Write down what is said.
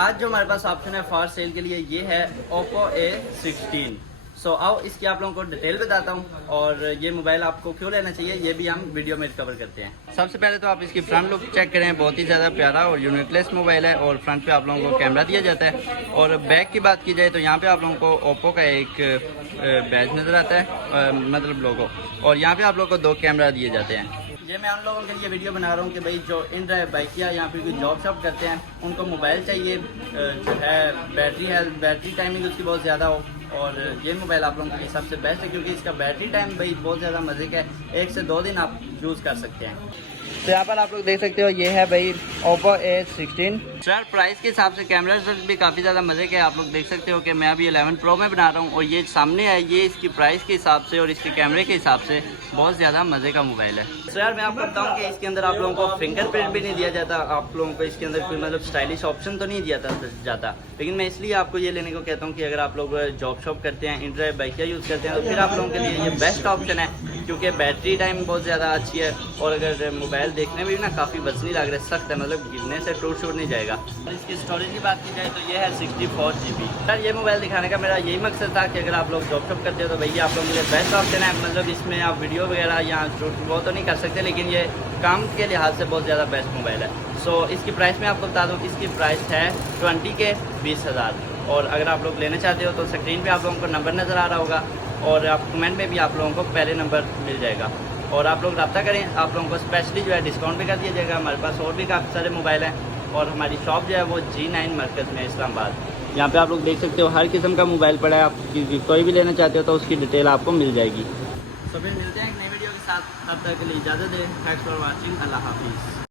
आज जो हमारे पास ऑप्शन है फॉर सेल के लिए ये है Oppo A16। सो आओ इसकी आप लोगों को डिटेल बताता हूँ और ये मोबाइल आपको क्यों लेना चाहिए ये भी हम वीडियो में कवर करते हैं। सबसे पहले तो आप इसकी फ्रंट लुक चेक करें, बहुत ही ज़्यादा प्यारा और यूनिटलेस मोबाइल है और फ्रंट पे आप लोगों को कैमरा दिया जाता है। और बैक की बात की जाए तो यहाँ पे आप लोगों को ओप्पो का एक बैच नज़र आता है, मतलब लोगो, और यहाँ पे आप लोगों को 2 कैमरा दिए जाते हैं। ये मैं उन लोगों के लिए वीडियो बना रहा हूँ कि भाई जो इन ड्राइव बाइक या यहाँ पे कोई जॉब शॉप करते हैं उनको मोबाइल चाहिए जो है बैटरी टाइमिंग उसकी बहुत ज़्यादा हो, और ये मोबाइल आप लोगों के लिए सबसे बेस्ट है क्योंकि इसका बैटरी टाइम भाई बहुत ज़्यादा मज़े का है, 1 से 2 दिन आप यूज़ कर सकते हैं। तो यहाँ पर आप लोग देख सकते हो ये है भाई Oppo A16। सर प्राइस के हिसाब से कैमरा भी काफ़ी ज़्यादा मज़े के, आप लोग देख सकते हो कि मैं अभी 11 Pro में बना रहा हूँ और ये सामने है, ये इसकी प्राइस के हिसाब से और इसके कैमरे के हिसाब से बहुत ज़्यादा मज़े का मोबाइल है। तो यार मैं आपको बताऊँ कि इसके अंदर आप लोगों को फिंगरप्रिंट भी नहीं दिया जाता, आप लोगों को इसके अंदर कोई मतलब स्टाइलिश ऑप्शन तो नहीं दिया जाता, लेकिन मैं इसलिए आपको ये लेने को कहता हूँ कि अगर आप लोग जॉब शॉप करते हैं, इन ड्राइव बाइक यूज़ करते हैं तो फिर आप लोगों के लिए ये बेस्ट ऑप्शन है क्योंकि बैटरी टाइम बहुत ज़्यादा अच्छी है और अगर मोबाइल देखने में भी ना काफ़ी वजनी लग रहा है, सख्त है, मतलब गिरने से टूट नहीं जाएगा। और इसकी स्टोरेज की बात की जाए तो ये है 64 GB। सर ये मोबाइल दिखाने का मेरा यही मकसद था कि अगर आप लोग जॉब शॉप करते हो तो भैया आप लोगों के लिए बेस्ट ऑप्शन है, मतलब इसमें आप वीडियो वगैरह या शूट वो तो नहीं कर सकते लेकिन ये काम के लिहाज से बहुत ज़्यादा बेस्ट मोबाइल है। सो इसकी प्राइस मैं आपको बता दूँ, इसकी प्राइस है 20 के 20,000 और अगर आप लोग लेना चाहते हो तो स्क्रीन पे आप लोगों को नंबर नज़र आ रहा होगा और आप कमेंट में भी आप लोगों को पहले नंबर मिल जाएगा और आप लोग रब्ता करें, आप लोगों को स्पेशली जो है डिस्काउंट भी कर दिया जाएगा। हमारे पास और भी काफ़ी सारे मोबाइल हैं और हमारी शॉप जो है वो G9 मरकज़ में इस्लामाबाद। यहाँ पे आप लोग देख सकते हो हर किस्म का मोबाइल पड़ा है, आप कोई भी लेना चाहते हो तो उसकी डिटेल आपको मिल जाएगी। तो फिर मिलते हैं एक नई वीडियो के साथ, तब तक के लिए इजाज़त दें। थैंक्स फॉर वॉचिंग, अल्लाह हाफिज़।